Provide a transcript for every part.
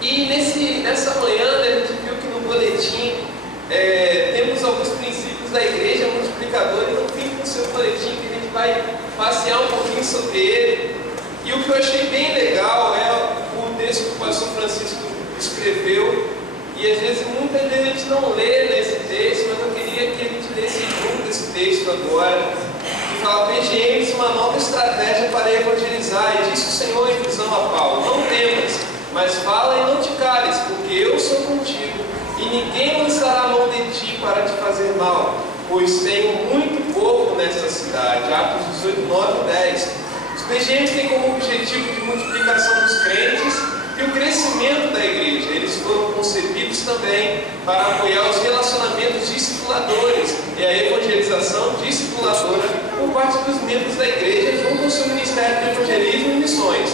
E nessa manhã, né, a gente viu que no boletim temos alguns princípios da igreja multiplicadora. Então fique com o seu boletim que a gente vai passear um pouquinho sobre ele. E o que eu achei bem legal é o texto que o pastor Francisco escreveu. E às vezes, muitas vezes a gente não lê nesse texto, mas eu queria que a gente lesse junto esse texto agora. E fala: PGM, uma nova estratégia para evangelizar. E disse o Senhor em visão a Paulo: não temas, mas fala e não te cales, porque eu sou contigo, e ninguém lançará a mão de ti para te fazer mal, pois tenho muito povo nesta cidade. Atos 18, 9 e 10. Os PGMs têm como objetivo de multiplicação dos crentes e o crescimento da igreja. Eles foram concebidos também para apoiar os relacionamentos discipuladores e a evangelização discipuladora por parte dos membros da igreja junto ao seu ministério de evangelismo e missões.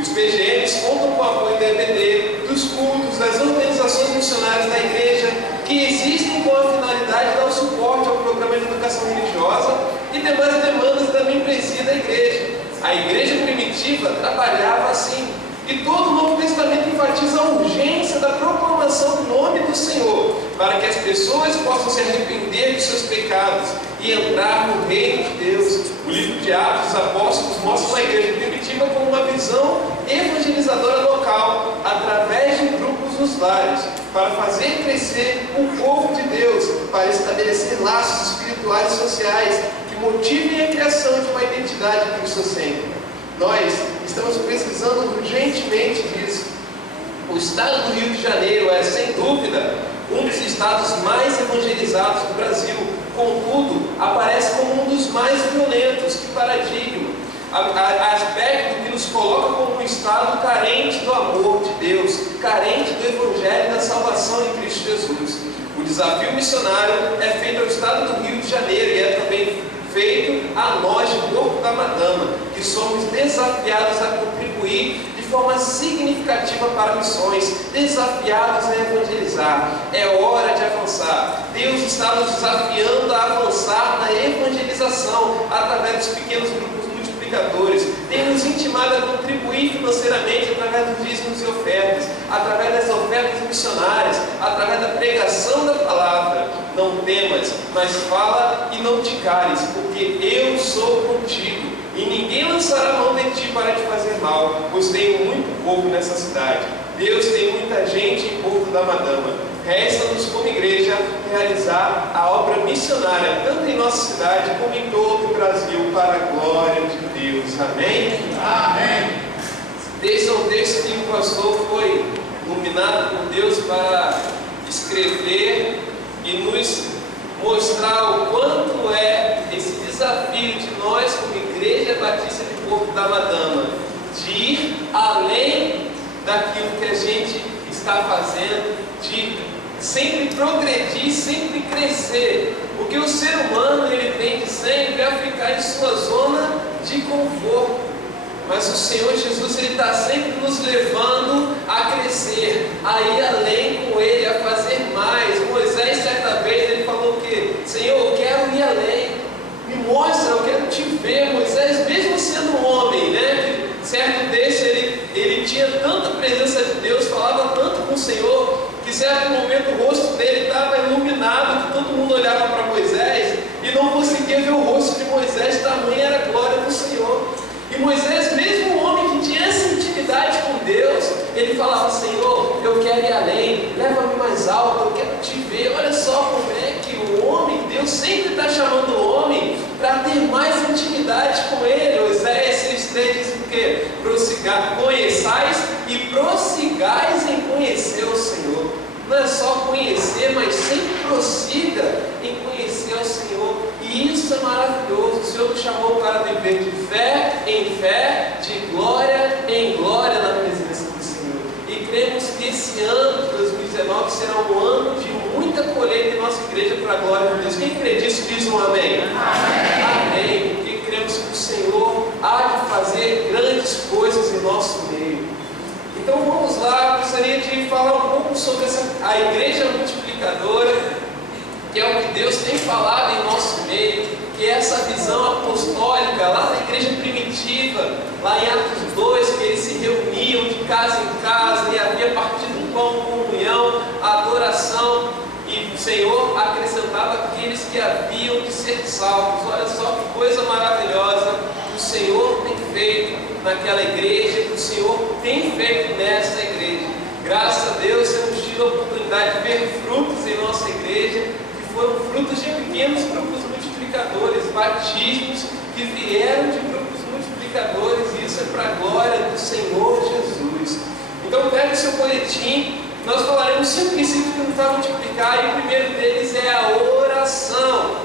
Os PGMs contam com o apoio da EBD, dos cultos, das organizações missionárias da igreja, que existem com a finalidade de dar o suporte ao programa de educação religiosa e demais demandas da membresia da igreja. A igreja primitiva trabalhava assim. E todo o Novo Testamento enfatiza a urgência da proclamação do nome do Senhor, para que as pessoas possam se arrepender dos seus pecados e entrar no reino de Deus. O livro de Atos dos Apóstolos mostra a igreja primitiva como uma visão evangelizadora local, através de grupos nos lares, para fazer crescer o povo de Deus, para estabelecer laços espirituais e sociais que motivem a criação de uma identidade cristocêntrica. Nós estamos precisando urgentemente disso. O estado do Rio de Janeiro é, sem dúvida, um dos estados mais evangelizados do Brasil. Contudo, aparece como um dos mais violentos. Que paradigma! Aspecto que nos coloca como um estado carente do amor de Deus, carente do Evangelho e da salvação em Cristo Jesus. O desafio missionário é feito ao estado do Rio de Janeiro e é também feito a nós, do Corpo da Madama, que somos desafiados a contribuir de forma significativa para missões, desafiados a evangelizar. É hora de avançar. Deus está nos desafiando a avançar na evangelização através dos pequenos grupos multiplicadores. Tem nos intimado a contribuir financeiramente através dos dízimos e ofertas, através das ofertas missionárias, através da pregação da palavra. Não temas, mas fala e não te cales, porque eu sou contigo, e ninguém lançará a mão de ti para te fazer mal, pois tenho muito povo nessa cidade. Deus tem muita gente em Corpo da Madama. Resta-nos como igreja realizar a obra missionária, tanto em nossa cidade como em todo o Brasil, para a glória de Deus. Amém? Amém. Esse é um texto que o pastor foi iluminado por Deus para escrever e nos mostrar o quanto é esse desafio de nós, como Igreja Batista de Corpo da Madama, de ir além daquilo que a gente está fazendo, de sempre progredir, sempre crescer, porque o ser humano ele tende sempre a ficar em sua zona de conforto, mas o Senhor Jesus ele está sempre nos levando a crescer, a ir além com Ele, a fazer mais. Moisés certa vez ele falou o quê? Senhor, eu quero ir além, me mostra, eu quero te ver. Moisés, mesmo sendo um homem, né? Certo desse ele tinha tanta presença de Deus, falava tanto com o Senhor, que certo momento o rosto dele estava iluminado, que todo mundo olhava para Moisés e não conseguia ver o rosto de Moisés, tamanha era a glória do Senhor. E Moisés, mesmo um homem que tinha essa intimidade com Deus, ele falava: Senhor, eu quero ir além, leva-me mais alto, eu quero te ver. Olha só como é que o homem, Deus sempre está chamando o homem para ter mais intimidade com Ele. Oséias 6,3 diz o quê? Conheçais e prossigais em conhecer o Senhor. Não é só conhecer, mas sempre prossiga em conhecer o Senhor. E isso é maravilhoso. O Senhor nos chamou para viver de fé em fé, de glória em glória na presença do Senhor. E cremos que esse ano de 2019 será um ano de muita colheita em nossa igreja para a glória de Deus. Quem crê disso diz um amém. Amém. Amém. Porque cremos que o Senhor há de fazer grandes coisas em nosso meio. Então vamos lá, eu gostaria de falar um pouco sobre a igreja multiplicadora, que é o que Deus tem falado em nosso meio, que é essa visão apostólica lá da igreja primitiva, lá em Atos 2, que eles se reuniam de casa em casa e havia partido Senhor acrescentava aqueles que haviam de ser salvos. Olha só que coisa maravilhosa que o Senhor tem feito naquela igreja, que o Senhor tem feito nessa igreja. Graças a Deus temos tido a oportunidade de ver frutos em nossa igreja, que foram frutos de pequenos grupos multiplicadores, batismos que vieram de grupos multiplicadores, e isso é para a glória do Senhor Jesus. Então pega o seu boletim, nós falaremos 5 princípios que nos vão multiplicar, e o primeiro deles é a oração.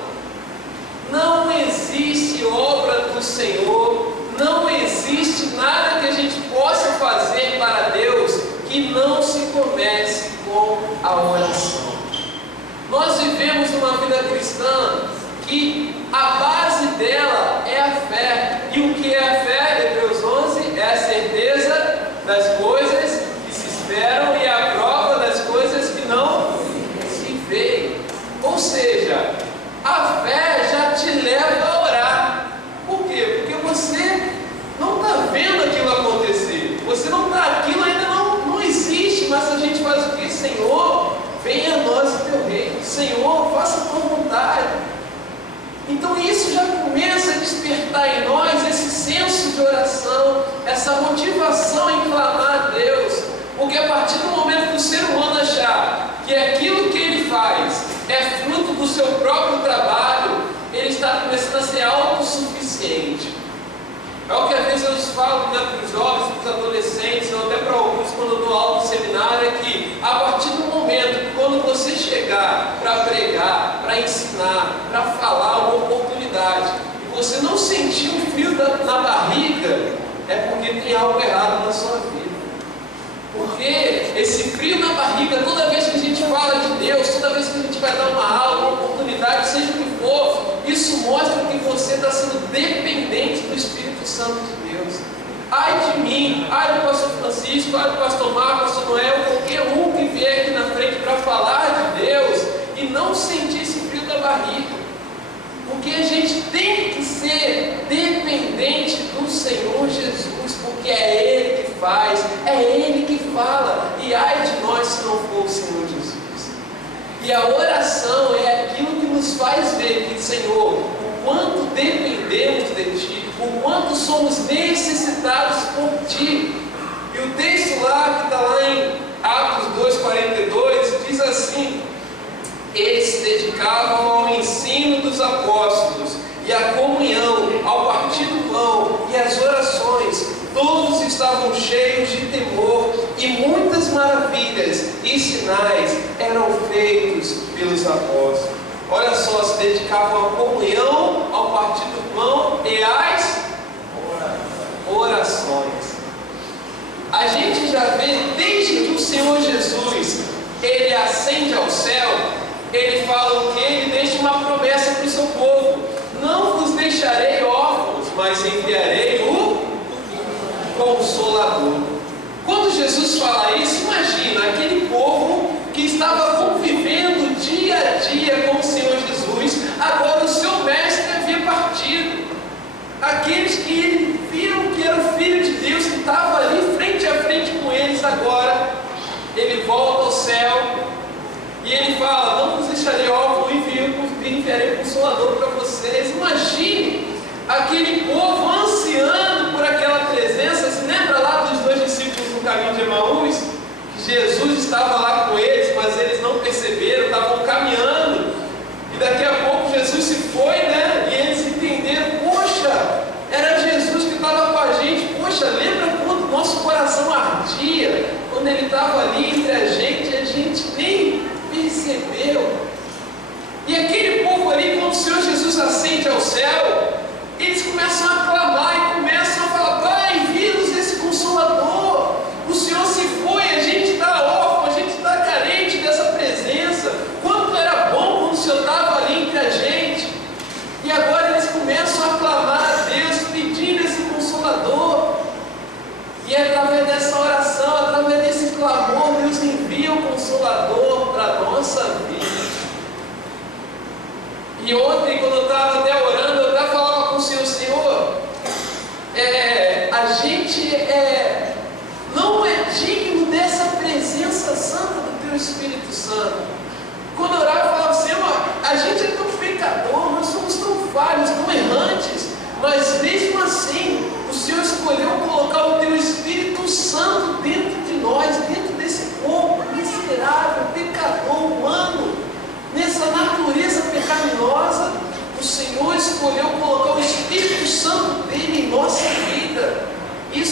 Não existe obra do Senhor, não existe nada que a gente possa fazer para Deus que não se comece com a oração. Nós vivemos uma vida cristã que a base dela é a fé. E o que é a fé? Hebreus 11 é a certeza das coisas que se esperam e a prova das coisas que não se veem. Ou seja, a fé já te leva a orar. Por quê? Porque você não está vendo aquilo acontecer. Você não está, aquilo ainda não existe, mas a gente faz o quê? Senhor, venha a nós o teu reino. Senhor, faça a tua vontade. Então isso já começa a despertar em nós esse senso de oração, essa motivação em clamar a Deus. Porque a partir do momento que o ser humano achar que aquilo que ele faz é fruto do seu próprio trabalho, ele está começando a ser autossuficiente. É o que às vezes eu falo, né, para os jovens, para os adolescentes, ou até para alguns quando eu dou aula no seminário, é que a partir do momento que quando você chegar para pregar, para ensinar, para falar uma oportunidade, e você não sentir um frio na barriga, é porque tem algo errado na sua vida. Porque esse frio na barriga, toda vez que a gente fala de Deus, toda vez que a gente vai dar uma aula, uma oportunidade, seja o que for, isso mostra que você está sendo dependente do Espírito Santo de Deus. Ai de mim, ai do pastor Francisco, ai do pastor Marcos, pastor Noel, qualquer um que vier aqui na frente para falar de Deus e não sentir esse frio da barriga. Porque a gente tem que ser dependente do Senhor Jesus, porque é Ele que faz, é Ele que fala, e ai de nós se não for o Senhor Jesus. E a oração é aquilo que nos faz ver que, Senhor, o quanto dependemos de Ti, o quanto somos necessitados por Ti. E o texto lá, que está lá em Atos 2,42, diz assim: eles se dedicavam ao ensino dos apóstolos e à comunhão, ao partir do pão e às orações. Todos estavam cheios de temor, e muitas maravilhas e sinais eram feitos pelos apóstolos. Olha só, se dedicavam à comunhão, ao partir do pão e às orações. A gente já vê desde que o Senhor Jesus Ele ascende ao céu, Ele fala o que? Ele deixa uma promessa para o seu povo: não vos deixarei órfãos, mas enviarei o Consolador. Quando Jesus fala isso, imagina aquele povo que estava convivendo dia a dia com o Senhor Jesus, agora o seu mestre havia partido. Aqueles que viram que era o Filho de Deus, que estava ali frente a frente com eles, agora ele volta ao céu e ele fala: não vos deixarei órfãos, enviarei o Consolador para vocês. Imagine aquele povo ansiando por aquela presença. Se lembra lá dos 2 discípulos no caminho de Emaús? Jesus estava lá com eles, mas eles não perceberam, estavam caminhando, e daqui a pouco Jesus se foi, né? E eles entenderam: poxa, era Jesus que estava com a gente. Poxa, lembra quando nosso coração ardia, quando Ele estava ali entre a gente nem percebeu. E aquele povo ali, quando o Senhor Jesus ascende ao céu, eles começam a clamar e começam a falar: Pai, envia-nos esse Consolador. O Senhor se foi, a gente está órfão, a gente está carente dessa presença. Quanto era bom quando o Senhor estava ali entre a gente. E agora eles começam a clamar a Deus, pedindo esse Consolador. E através dessa oração, através desse clamor,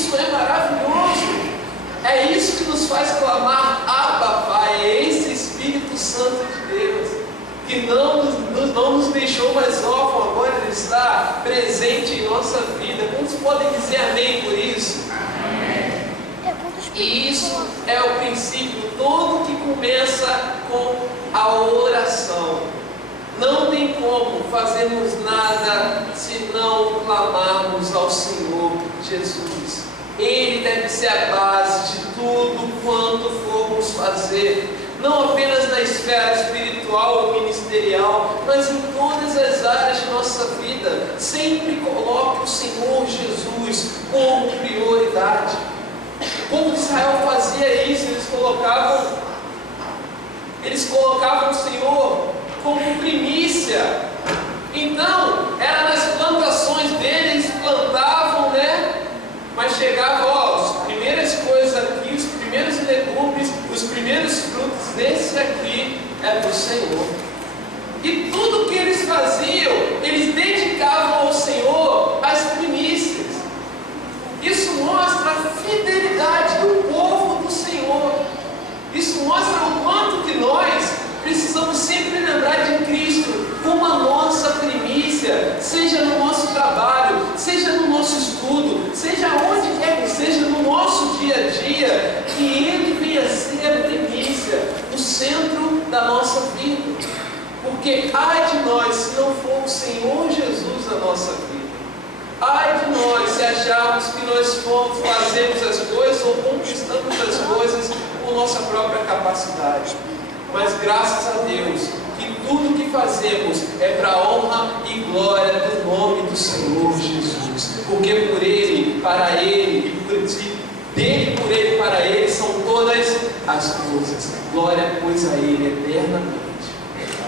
isso é maravilhoso. É isso que nos faz clamar: Abba, Pai. É esse Espírito Santo de Deus que não nos deixou mais órfãos, agora Ele está presente em nossa vida. Quantos podem dizer amém por isso? E isso é o princípio todo que começa com a oração. Não tem como fazermos nada se não clamarmos ao Senhor Jesus. Ele deve ser a base de tudo quanto formos fazer, não apenas na esfera espiritual ou ministerial, mas em todas as áreas de nossa vida. Sempre coloque o Senhor Jesus como prioridade. O povo de Israel fazia isso, eles colocavam o Senhor como primícia. Então, era nas plantações deles, eles plantavam, mas chegava, as primeiras coisas aqui, os primeiros legumes, os primeiros frutos, esse aqui é do Senhor. E tudo que eles faziam, eles dedicavam ao Senhor as primícias. Isso mostra a fidelidade do povo do Senhor. Isso mostra o quanto que nós precisamos sempre lembrar de Cristo como a nossa primícia, seja no nosso trabalho, seja no nosso estudo, seja onde quer que seja no nosso dia a dia, que Ele venha a ser a primícia, o centro da nossa vida. Porque ai de nós se não for o Senhor Jesus a nossa vida. Ai de nós se acharmos que nós fazemos as coisas ou conquistamos as coisas por nossa própria capacidade. Mas graças a Deus que tudo que fazemos é para a honra e glória do nome do Senhor Jesus. Porque por Ele, para Ele e dele, por Ele, para Ele são todas as coisas. Glória, pois, a Ele eternamente.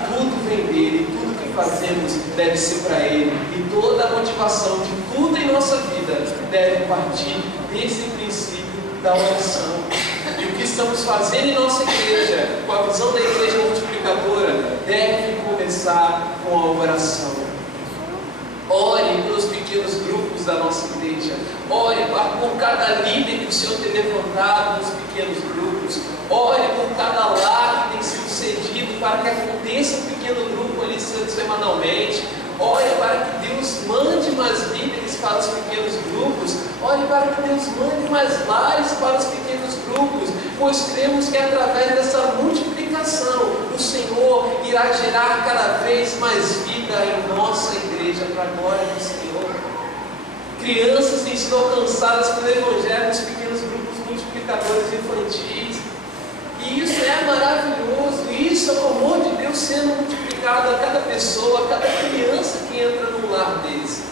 Tudo vem dele, tudo que fazemos deve ser para Ele, e toda a motivação de tudo em nossa vida deve partir desse princípio da oração. E o que estamos fazendo em nossa igreja, com a visão da igreja multiplicadora, deve começar com a oração. Ore pelos pequenos grupos da nossa igreja. Ore por cada líder que o Senhor tem levantado nos pequenos grupos. Ore por cada lar que tem sido cedido para que aconteça um pequeno grupo ali semanalmente. Ore para que Deus mande mais líderes para os pequenos grupos. Ore para que Deus mande mais lares para os pequenos grupos. Pois cremos que através dessa multiplicação, o Senhor irá gerar cada vez mais vida em nossa igreja, para a glória do Senhor. Crianças têm sido alcançadas pelo Evangelho nos pequenos grupos multiplicadores infantis. E isso é maravilhoso. Isso é o amor de Deus sendo multiplicado a cada pessoa, a cada criança que entra no lar deles.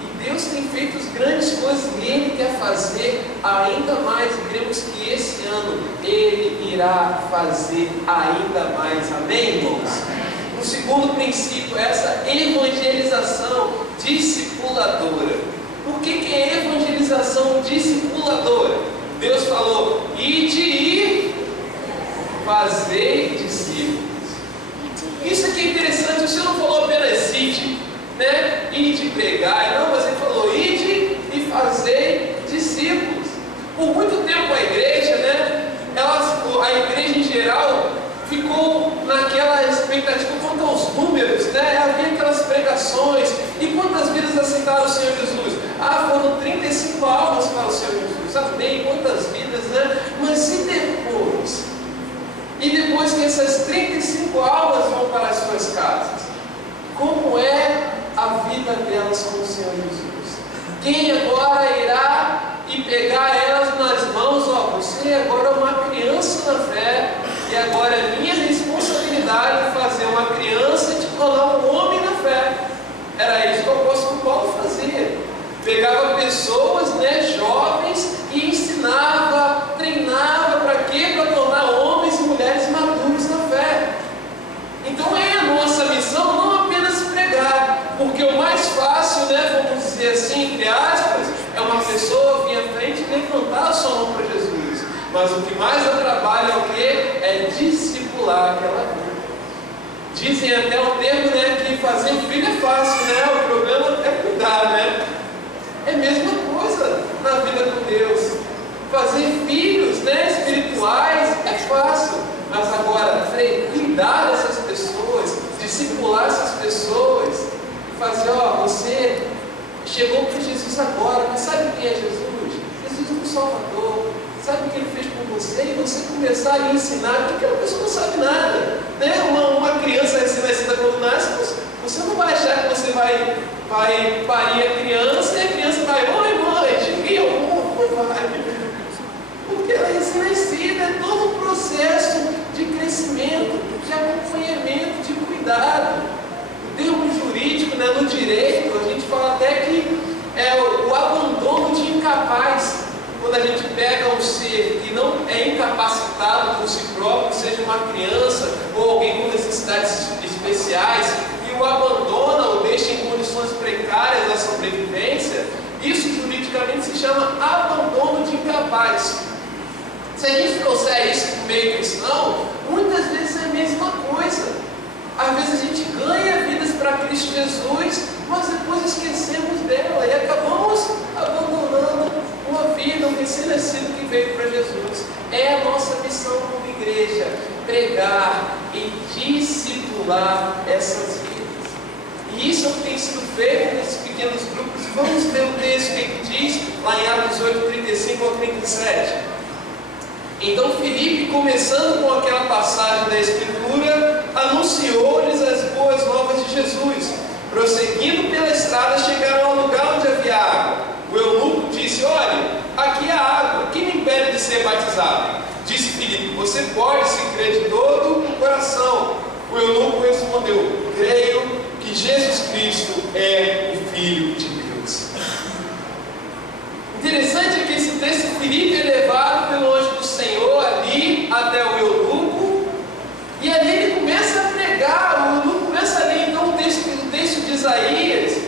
E Deus tem feito as grandes coisas e Ele quer fazer ainda mais. E cremos que esse ano Ele irá fazer ainda mais. Amém, irmãos? O segundo princípio é essa evangelização discipuladora. Por que é evangelização discipuladora? Deus falou: ide e fazei discípulos. Isso aqui é interessante. O Senhor não falou apenas ide, ide pregar, não, mas Ele falou: ide e fazei discípulos. Por muito tempo a igreja, a igreja em geral, ficou naquela expectativa quanto aos números, havia aquelas pregações, e quantas vidas aceitaram o Senhor Jesus? Foram 35 almas para o Senhor Jesus, amém, quantas vidas, mas e depois que essas 35 almas vão para as suas casas, como é a vida delas com o Senhor Jesus? Quem agora irá e pegar elas nas mãos? Você agora é uma criança na fé, e agora é minha responsabilidade fazer uma criança e te tornar um homem na fé. Era isso que o apóstolo Paulo fazia. Pegava pessoas, jovens, e ensinava, treinava para quê? Para tornar homens e mulheres maduros na fé. Então é a nossa missão não apenas pregar, porque o mais fácil, vamos dizer assim, entre aspas, é uma pessoa vir à frente e levantar a sua mão para Jesus. Mas o que mais dá trabalho é o quê? É discipular aquela vida. Dizem até o termo, que fazer filho é fácil, o problema é cuidar, É a mesma coisa. na vida com Deus. Fazer filhos, né, espirituais é fácil, mas agora cuidar dessas pessoas, discipular essas pessoas, fazer, você chegou para Jesus agora, mas sabe quem é Jesus? Jesus é o Salvador. Sabe o que Ele fez por você? E você começar a ensinar, porque aquela pessoa não sabe nada, né? Uma criança recém-nascida quando nasce, você não vai achar que você vai parir a criança e a criança vai, mãe, cheguei ao mundo, porque ela é recém-nascida, é todo um processo de crescimento, de acompanhamento, de cuidado. No termo jurídico, né, no direito, a gente fala até que é o abandono de incapaz. Quando a gente pega um ser que não é incapacitado por si próprio, seja uma criança ou alguém com necessidades especiais, e o abandona ou deixa em condições precárias da sobrevivência, isso juridicamente se chama abandono de incapaz. Se a gente trouxer isso para o meio cristão, muitas vezes é a mesma coisa. Às vezes a gente ganha vidas para Cristo Jesus, mas depois esquecemos dela e acabamos abandonando uma vida, um recém-nascido que veio para Jesus. É a nossa missão como igreja, pregar e discipular essas vidas. E isso é o que tem sido feito nesses pequenos grupos. Vamos ler o texto que diz lá em Atos 8, 35 ao 37. Então Filipe, começando com aquela passagem da Escritura, anunciou-lhes as boas novas de Jesus. Prosseguindo pela estrada, chegaram ao lugar onde havia água. O eunuco disse: olhe, aqui há água, que me impede de ser batizado? Disse Filipe: você pode, se crer de todo o coração. O eunuco respondeu: creio que Jesus Cristo é o Filho de Deus. Interessante é que esse texto, Filipe é levado pelo anjo do Senhor ali até o eunuco, e ali ele começa a pregar. O eunuco começa a ler então o texto de Isaías,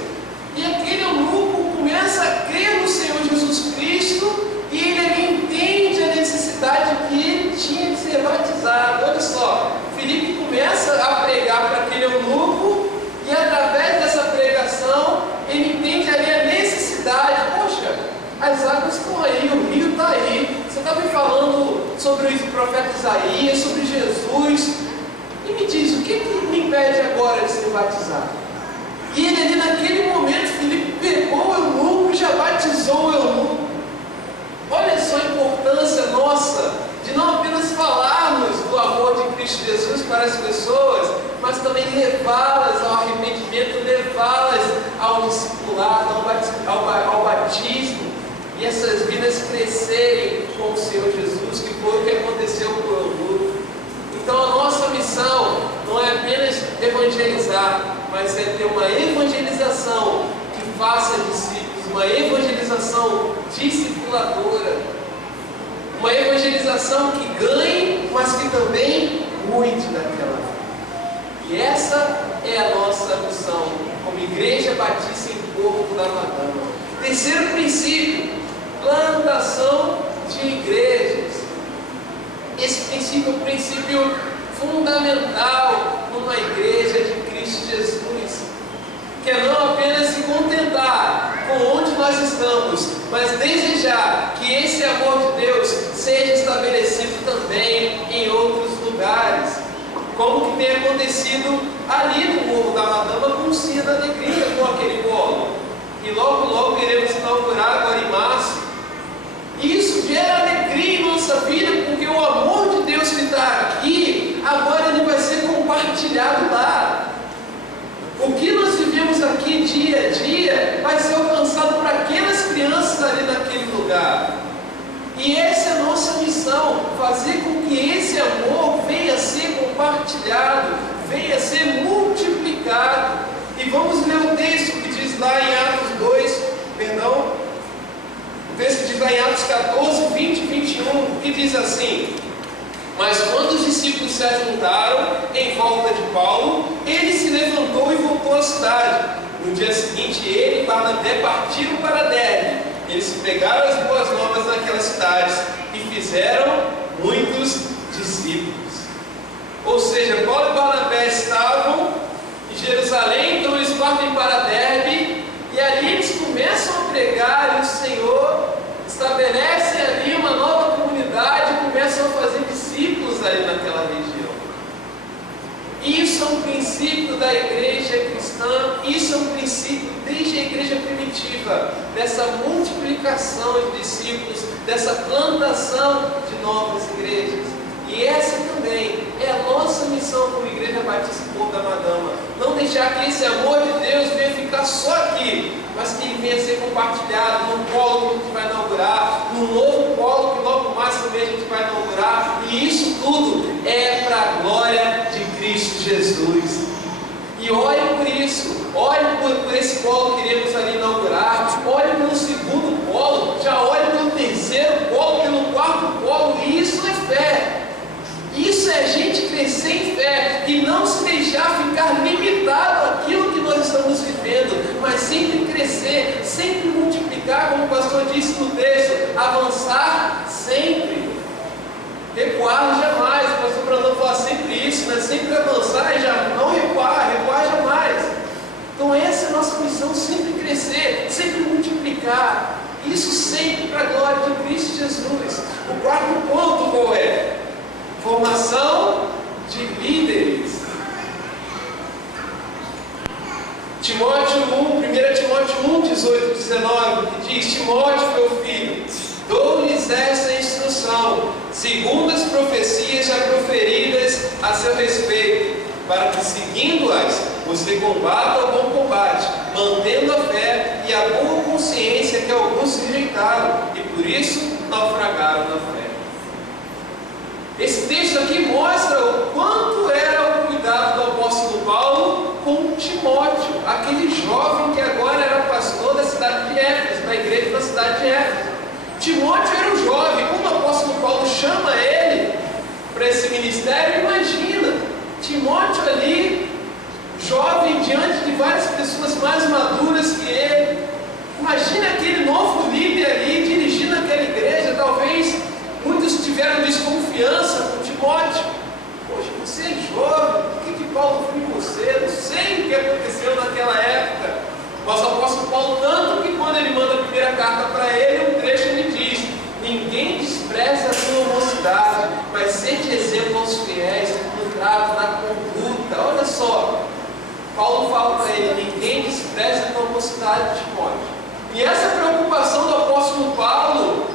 e aquele eunuco começa a crer no Senhor Jesus Cristo, e ele entende a necessidade que ele tinha de ser batizado. Olha só, Filipe começa a pregar para aquele eunuco, e através dessa pregação ele entende ali a necessidade. Poxa, as águas estão aí, o rio está aí. Você está me falando sobre o profeta Isaías, sobre Jesus. E me diz, o que me impede agora de ser batizado? E ele ali naquele momento, Filipe pegou o eunuco e já batizou o eunuco. Olha só a importância nossa de não apenas falarmos do amor de Cristo Jesus para as pessoas, mas também levá-las ao arrependimento, levá-las ao discipulado, ao batismo. E essas vidas crescerem com o Senhor Jesus, que foi o que aconteceu com o eunuco. Então a nossa missão não é apenas evangelizar, mas é ter uma evangelização que faça discípulos, uma evangelização discipuladora, uma evangelização que ganhe, mas que também cuide daquela vida. E essa é a nossa missão como Igreja Batista em Porto da Madama. Terceiro princípio: plantação de igrejas. Esse princípio é um princípio fundamental numa igreja de Cristo Jesus, que é não apenas se contentar com onde nós estamos, mas desejar que esse amor de Deus seja estabelecido também em outros lugares, como que tem acontecido ali no Morro da Madama com o Cia da Alegria, com aquele polo, e logo iremos inaugurar agora em março. Isso gera alegria em nossa vida, porque o amor de Deus que está aqui, agora ele vai ser compartilhado lá. O que nós vivemos aqui dia a dia vai ser alcançado por aquelas crianças ali naquele lugar. E essa é a nossa missão, fazer com que esse amor venha a ser compartilhado, venha a ser multiplicado. E vamos ler o texto que diz lá em Atos 2, o texto diz lá em Atos 14, 20 e 21, que diz assim: mas quando os discípulos se ajuntaram em volta de Paulo, ele se levantou e voltou à cidade. No dia seguinte, ele e Barnabé partiram para Derbe. Eles pregaram as boas novas naquelas cidades e fizeram muitos discípulos. Ou seja, Paulo e Barnabé estavam em Jerusalém, então eles partem para Derbe, e ali eles começam a pregar, e o Senhor estabelecem ali uma nova comunidade e começam a fazer discípulos ali naquela região. Isso é um princípio da igreja cristã, isso é um princípio desde a igreja primitiva, dessa multiplicação de discípulos, dessa plantação de novas igrejas. E essa também é a nossa missão como Igreja Batista Povo da Madama. Não deixar que esse amor de Deus venha ficar só aqui, mas que ele venha ser compartilhado num polo que a gente vai inaugurar, num novo polo que logo mais também a gente vai inaugurar. E isso tudo é para a glória de Cristo Jesus. E olhem por isso, olhem por esse polo que iremos ali inaugurar, olhem pelo segundo polo, já olhem pelo terceiro polo, pelo quarto polo. E isso é fé. Isso é a gente crescer em fé e não se deixar ficar limitado àquilo que nós estamos vivendo, mas sempre crescer, sempre multiplicar, como o pastor disse no texto, avançar sempre, recuar jamais. O pastor Brandão fala sempre isso, né? Sempre avançar e já não recuar, recuar jamais. Então essa é a nossa missão, sempre crescer, sempre multiplicar, isso sempre para a glória de Cristo Jesus. O quarto ponto qual é? Formação de líderes. Timóteo 1, 1 Timóteo 1, 18, 19, que diz: Timóteo, meu filho, dou-lhes essa instrução, segundo as profecias já proferidas a seu respeito, para que, seguindo-as, você combata o bom combate, mantendo a fé e a boa consciência que alguns rejeitaram, e por isso naufragaram na fé. Esse texto aqui mostra o quanto era o cuidado do apóstolo Paulo com Timóteo, aquele jovem que agora era pastor da cidade de Éfeso, da igreja da cidade de Éfeso. Timóteo era um jovem, quando o apóstolo Paulo chama ele para esse ministério, imagina, Timóteo ali, jovem, diante de várias pessoas mais maduras que ele. Imagina aquele novo líder ali, dirigindo aquela igreja. Talvez muitos tiveram desconfiança com Timóteo. Poxa, você é jovem, por que Paulo foi em você? Não sei o que aconteceu naquela época. Mas o apóstolo Paulo, tanto que quando ele manda a primeira carta para ele, um trecho ele diz: ninguém despreza a sua mocidade, mas sede exemplo aos fiéis no trato, na conduta. Olha só, Paulo fala para ele: ninguém despreza a tua mocidade, Timóteo. E essa preocupação do apóstolo Paulo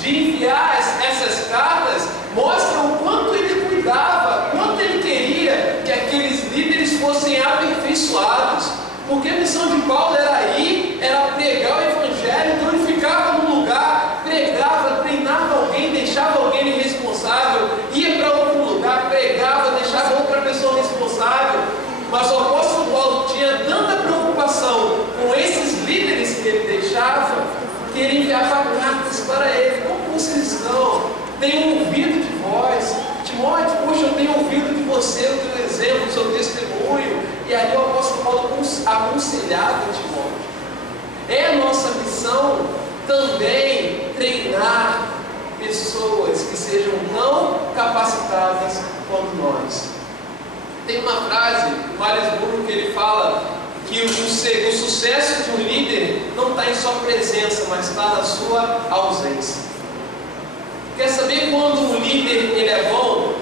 de enviar essas cartas mostra o quanto ele cuidava, quanto ele queria que aqueles líderes fossem aperfeiçoados, porque a missão de Paulo era ir, era pregar o evangelho. Então ele ficava num lugar, pregava, treinava alguém, deixava alguém responsável, ia para outro lugar, pregava, deixava outra pessoa responsável. Mas o apóstolo Paulo tinha tanta preocupação com esses líderes que ele deixava, que ele enviava cartas para ele: como vocês estão? Tenho ouvido de vós. Timóteo, poxa, eu tenho ouvido de você, o teu exemplo, o seu testemunho. E aí o apóstolo Paulo aconselhava Timóteo. É a nossa missão também treinar pessoas que sejam tão capacitadas quanto nós. Tem uma frase do Marisburgo que ele fala que o sucesso de um líder não está em sua presença, mas está na sua ausência. Quer saber quando um líder ele é bom?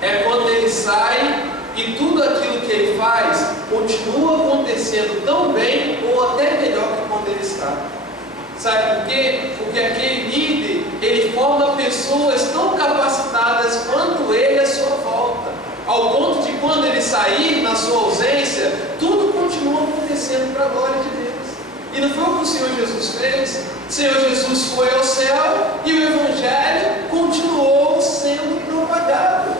É quando ele sai e tudo aquilo que ele faz continua acontecendo tão bem ou até melhor que quando ele está. Sabe por quê? Porque aquele líder, ele forma pessoas tão capacitadas quanto ele à sua volta, ao ponto de quando ele sair na sua ausência, tudo continua acontecendo para a glória de Deus. E não foi o que o Senhor Jesus fez? O Senhor Jesus foi ao céu e o Evangelho continuou sendo propagado.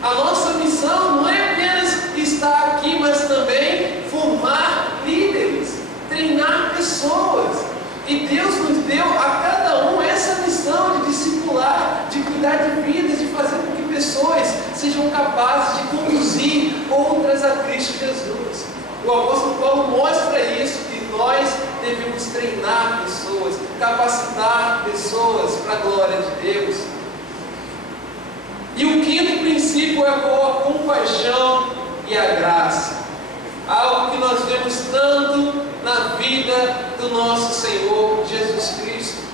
A nossa missão não é apenas estar aqui, mas também formar líderes, treinar pessoas. E Deus nos deu a cada um essa missão de discipular, de cuidar de vidas, de fazer com que pessoas sejam capazes de conduzir outras a Cristo Jesus. O apóstolo Paulo mostra isso, que nós devemos treinar pessoas, capacitar pessoas para a glória de Deus. E o quinto princípio é a compaixão e a graça. Algo que nós vemos tanto na vida do nosso Senhor Jesus Cristo.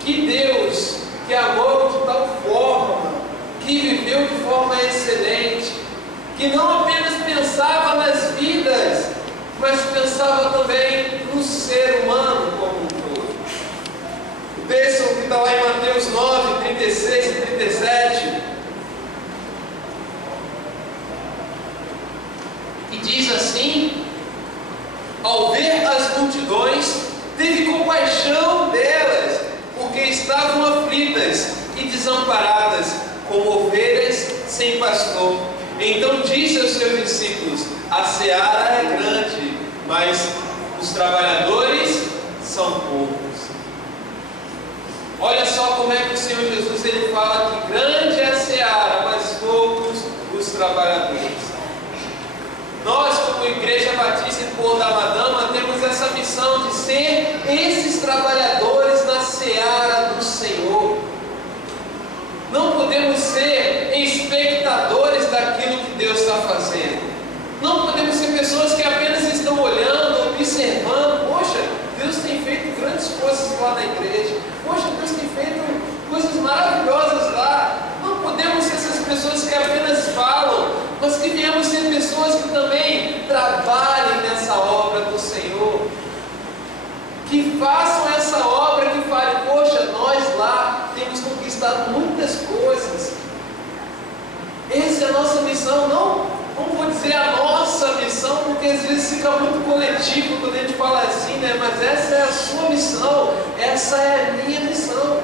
Que Deus que amou de tal forma, que viveu de forma excelente, que não apenas pensava nas vidas, mas pensava também no ser humano como um todo. O texto que está lá em Mateus 9, 36 e 37, e diz assim: ao ver as multidões, teve compaixão delas, porque estavam aflitas e desamparadas, como ovelhas sem pastor. Então disse aos seus discípulos: a seara é grande, mas os trabalhadores são poucos. Olha só como é que o Senhor Jesus ele fala que grande é a seara, mas poucos os trabalhadores. Nós, como Igreja Batista em Porto da Madama, temos essa missão de ser esses trabalhadores na seara do Senhor. Não podemos ser espectadores daquilo que Deus está fazendo. Não podemos ser pessoas que apenas estão olhando, observando. Poxa, Deus tem feito grandes coisas lá na igreja. Poxa, Deus tem feito coisas maravilhosas lá. Não podemos ser essas pessoas que apenas falam, mas que viemos ser pessoas que também trabalhem nessa obra do Senhor. Que façam essa obra, que falem: poxa, nós lá temos conquistado muitas coisas. Essa é a nossa missão. Não vou dizer a nossa missão, porque às vezes fica muito coletivo quando a gente fala assim, né? Mas essa é a sua missão, essa é a minha missão.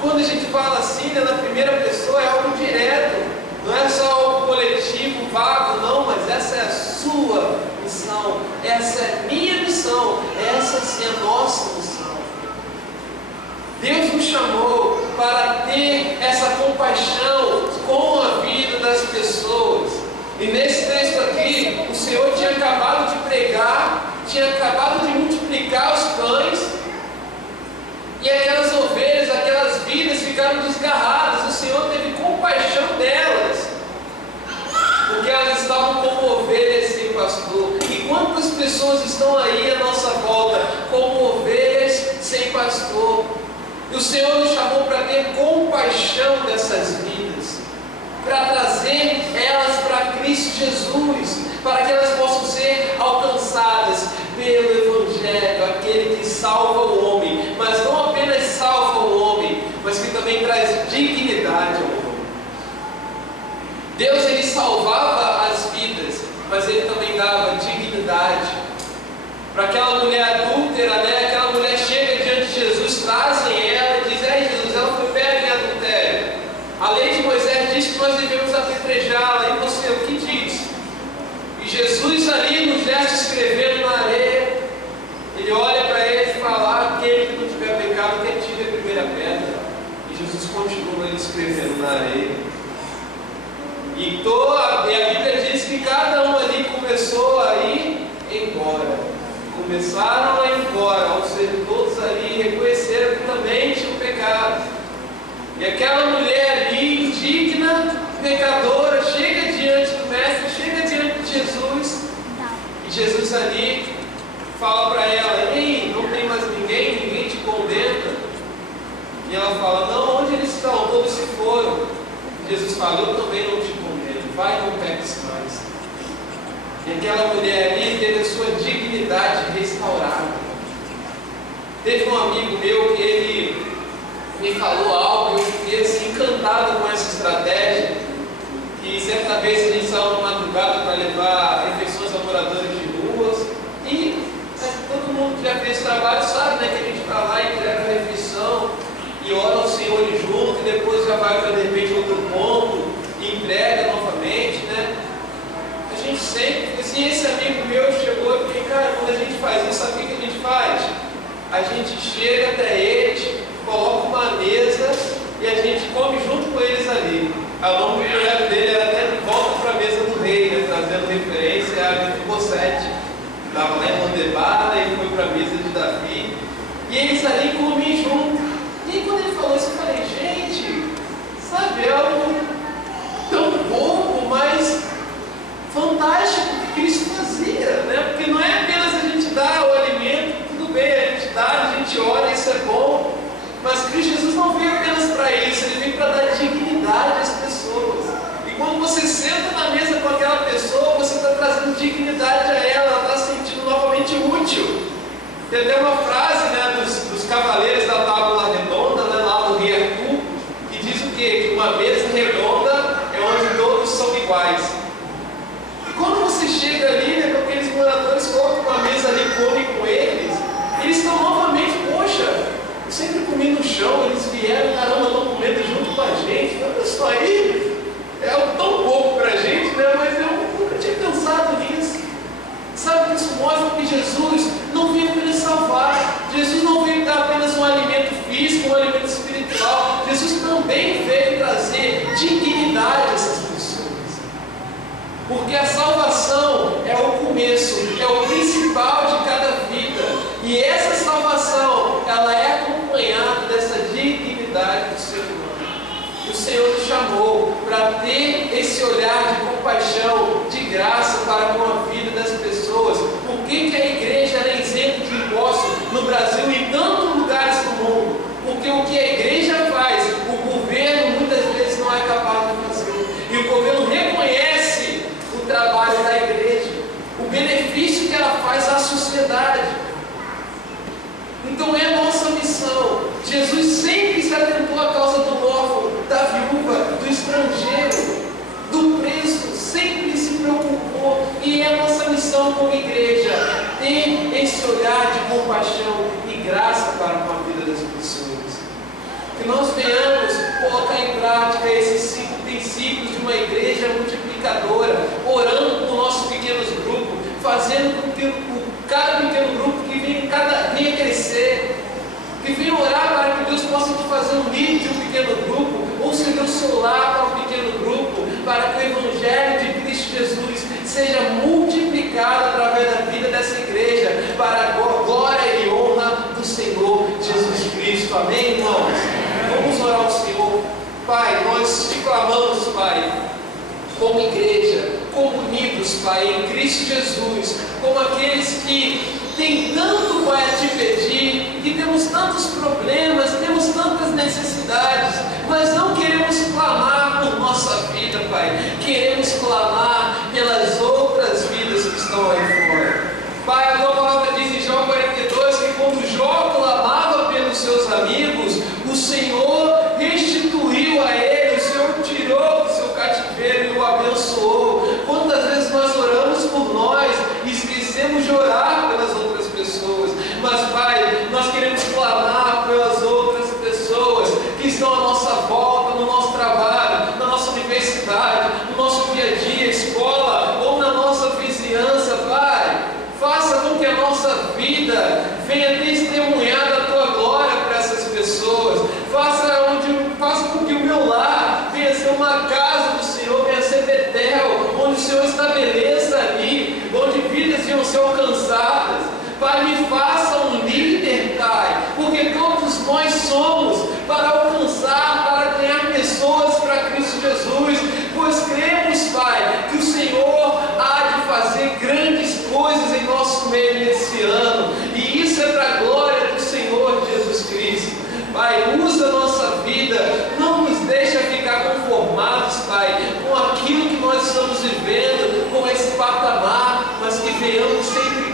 Quando a gente fala assim, né, na primeira pessoa, é algo direto, não é só algo coletivo, vago, não, mas essa é a sua missão, essa é a minha missão, essa sim é a nossa missão. Deus nos chamou para ter essa compaixão com a vida das pessoas. E nesse texto aqui, o Senhor tinha acabado de pregar, tinha acabado de multiplicar os pães, e aquelas ovelhas, aquelas vidas ficaram desgarradas. O Senhor teve compaixão delas, porque elas estavam como ovelhas sem pastor. E quantas pessoas estão aí à nossa volta como ovelhas sem pastor? E o Senhor nos chamou para ter compaixão dessas vidas, para trazer elas para Cristo Jesus, para que elas possam ser alcançadas pelo Evangelho, aquele que salva o homem, mas não apenas salva o homem, mas que também traz dignidade ao homem. Deus ele salvava as vidas, mas ele também dava dignidade. Para aquela mulher adúltera, né? Aquela mulher chega diante de Jesus, trazem ela e diz: ei Jesus, ela foi pega em adultério. A lei de Moisés diz que nós devemos apedrejá-la, e você o que diz? E Jesus ali no gesto escrevendo na areia, ele olha para ele e fala: aquele que não tiver pecado, que atire a primeira pedra. E Jesus continua ali escrevendo na areia. E a Bíblia diz que cada um ali começou a ir embora. Começaram a ir embora, ou seja, todos ali reconheceram que também tinham pecado. E aquela mulher ali, indigna, pecadora, chega diante do Mestre, chega diante de Jesus, e Jesus ali fala para ela: ei, não tem mais ninguém te condena? E ela fala: não, onde eles estão? Todos se foram. Jesus fala: eu também não te condeno, vai, não peques mais. E aquela mulher ali teve a sua dignidade restaurada. Teve um amigo meu que ele me falou algo e eu fiquei assim encantado com essa estratégia. E certa vez a gente saiu na madrugada para levar refeições a moradores de ruas, e todo mundo que já fez esse trabalho sabe, né, que a gente vai lá e entrega a refeição e ora ao Senhor junto, e depois já vai para de repente outro ponto e entrega novamente, né? A gente sempre, assim, esse amigo meu chegou e falei: cara, quando a gente faz isso, sabe o que a gente faz? A gente chega até eles, coloca uma mesa e a gente come junto com eles ali. A nome do projeto dele era até Volta para a Mesa do Rei, né, trazendo referência a Mefibosete. Estava lá em Lodebar, e foi para a mesa de Davi. E eles ali comem junto. E aí, quando ele falou isso, eu falei: gente, sabe, é algo tão pouco, mas fantástico que Cristo fazia, né? Porque não é apenas a gente dar o alimento, tudo bem, a gente dá, a gente ora, isso é bom, mas Cristo quando você senta na mesa com aquela pessoa, você está trazendo dignidade a ela está se sentindo novamente útil. Tem até uma frase, né, dos cavaleiros da Tábua Redonda, né, lá do Rei Arthur, que diz o quê? Que uma mesa redonda é onde todos são iguais. E quando você chega ali, né, com aqueles moradores, colocam uma mesa ali e come com eles estão novamente, poxa, eu sempre comi no chão, eles vieram, caramba, estão comendo junto com a gente. Olha isso aí, é tão pouco para a gente, né? Mas eu nunca tinha pensado nisso. Sabe, isso mostra que Jesus não veio apenas salvar, Jesus não veio dar apenas um alimento físico, um alimento espiritual, Jesus também veio trazer dignidade a essas pessoas. Porque a salvação é o começo, é o principal de cada vida. E essa salvação, ela é acompanhada dessa dignidade do ser humano. E o Senhor nos chamou para ter esse olhar de compaixão, de graça para com a vida das pessoas. Por que a igreja era isenta de impostos no Brasil e em tantos lugares do mundo? Porque o que a igreja faz, o governo muitas vezes não é capaz de fazer. E o governo reconhece o trabalho da igreja, o benefício que ela faz à sociedade. Então é nossa missão. Jesus sempre se atentou à causa do órfão, da viúva, do estrangeiro, do preso, sempre se preocupou. E é nossa missão como igreja ter esse olhar de compaixão e graça para com a vida das pessoas. Que nós venhamos colocar em prática esses 5 princípios de uma igreja multiplicadora, orando por nossos pequenos grupos, fazendo com que cada pequeno grupo que venha crescer, que venha orar para que Deus possa te fazer um líder de um pequeno grupo, ou ceder o seu lar para um pequeno grupo, para que o Evangelho de Cristo Jesus seja multiplicado através da vida dessa igreja, para a glória e honra do Senhor Jesus Cristo. Amém, irmãos? Vamos orar ao Senhor. Pai, nós te clamamos, Pai, como igreja, como unidos, Pai, em Cristo Jesus, como aqueles que têm tanto, Pai, a te pedir, que temos tantos problemas, temos tantas necessidades, mas não queremos clamar por nossa vida, Pai, queremos clamar pelas outras vidas que estão aí fora. Pai, a tua palavra diz em João 42 que quando Jó clamava pelos seus amigos, o Senhor restituiu a ele, o Senhor tirou do seu cativeiro e o abençoou. Quantas vezes nós oramos por nós e esquecemos de orar pelas outras pessoas, mas Pai, nós queremos clamar pelas outras pessoas que estão à nossa volta, no nosso trabalho, na nossa universidade, no nosso dia a dia, escola ou na nossa vizinhança. Pai, faça com que a nossa vida venha testemunhar da tua glória para essas pessoas. Faça com que o meu lar venha ser uma casa do Senhor, venha ser Betel, onde o Senhor estabeleça ali, onde vidas venham ser alcançadas. Pai, me faça um líder, Pai, porque todos nós somos para alcançar, para ganhar pessoas para Cristo Jesus, pois cremos, Pai, que o Senhor há de fazer grandes coisas em nosso meio nesse ano, e isso é para a glória do Senhor Jesus Cristo. Pai, usa a nossa vida, não nos deixa ficar conformados, Pai, com aquilo que nós estamos vivendo, com esse patamar, mas que venhamos sempre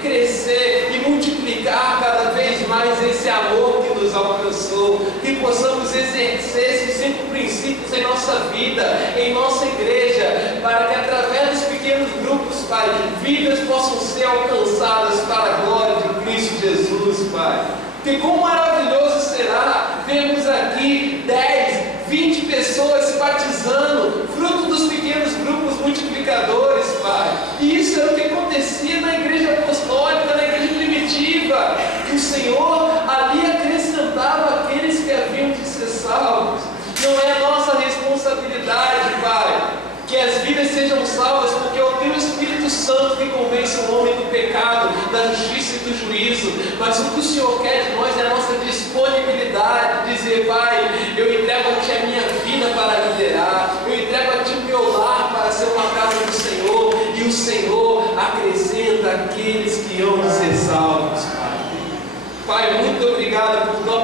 crescer e multiplicar cada vez mais esse amor que nos alcançou, que possamos exercer esses 5 princípios em nossa vida, em nossa igreja, para que através dos pequenos grupos, Pai, vidas possam ser alcançadas para a glória de Cristo Jesus, Pai. Porque quão maravilhoso será vermos aqui 10, 20 pessoas se batizando, fruto dos pequenos grupos multiplicadores, Pai. E isso era o que acontecia na igreja apostólica, na igreja primitiva, que o Senhor ali acrescentava aqueles que haviam de ser salvos. Não é a nossa responsabilidade, Pai, que as vidas sejam salvas, porque é o teu Espírito Santo que convence o homem do pecado, da justiça e do juízo. Mas o que o Senhor quer de nós é a nossa disponibilidade, de dizer: Pai, eu entrego a Ti a minha vida para liderar, eu entrego a Ti o meu lar para ser uma casa do Senhor, e o Senhor acrescenta aqueles que hão de ser salvos, Pai. Pai, muito obrigado por tua